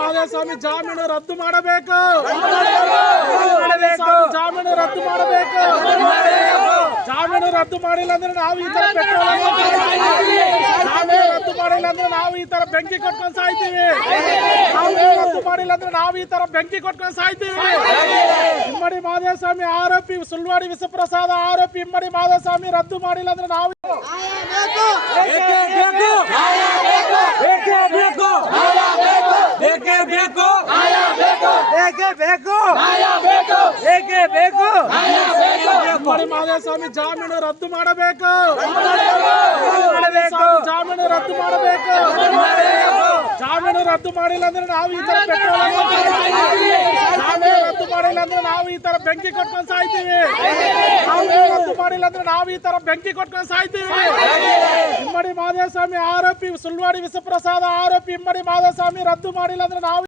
ಮಾದೇಸ್ವಾಮಿ ಜಾಮೀನು ರದ್ದು ಮಾಡಬೇಕು. ಜಾಮೀನು ರದ್ದು ಮಾಡಬೇಕು. ಜಾಮೀನು ರದ್ದು ಮಾಡಿಲ್ಲ ಅಂದ್ರೆ ನಾವು ಈ ತರ ಜಾಮೀನು ರದ್ದು ಮಾಡಿಲ್ಲ ಅಂದ್ರೆ ನಾವು ಈ ತರ ಬೆಂಕಿ ಕೊಟ್ಕೊಂಡು ಸಾಯ್ತೀವಿ. ಜಾಮೀನು ರದ್ದು ಮಾಡಿಲ್ಲ ಅಂದ್ರೆ ನಾವು ಈ ತರ ಬೆಂಕಿ ಕೊಟ್ಕೊಂಡು ಸಾಯ್ತೀವಿ. ಇಮ್ಮಡಿ ಮಾದೇಸ್ವಾಮಿ ಆರೋಪಿ, ಸುಳ್ವಾಡಿ ವಿಷಪ್ರಸಾದ ಆರೋಪಿ ಇಮ್ಮಡಿ ಮಾದೇಸ್ವಾಮಿ ರದ್ದು ಮಾಡಿಲ್ಲ ಅಂದ್ರೆ ನಾವು ಮಾದೇಸ್ವಾಮಿ ಜಾಮೀನು ರದ್ದು ಮಾಡಬೇಕು. ಜಾಮೀನು ರದ್ದು ಮಾಡಬೇಕು. ಜಾಮೀನು ರದ್ದು ಮಾಡಿಲ್ಲ ಅಂದ್ರೆ ನಾವು ಈ ತರ ಜಾಮೀನು ರದ್ದು ಮಾಡಿಲ್ಲ ಅಂದ್ರೆ ನಾವು ಈ ತರ ಬೆಂಕಿ ಕೊಟ್ಕೊಂಡು ಸಾಯ್ತೀವಿ. ಜಾಮೀನು ರದ್ದು ಮಾಡಿಲ್ಲ ಅಂದ್ರೆ ನಾವು ಈ ತರ ಬೆಂಕಿ ಕೊಟ್ಕೊಂಡು ಸಾಯ್ತೀವಿ. ಇಮ್ಮಡಿ ಮಾದೇಸ್ವಾಮಿ ಆರೋಪಿ, ಸುಳ್ವಾಡಿ ವಿಷಪ್ರಸಾದ ಆರೋಪಿ ಇಮ್ಮಡಿ ಮಾದೇಸ್ವಾಮಿ ರದ್ದು ಮಾಡಿಲ್ಲ ಅಂದ್ರೆ ನಾವು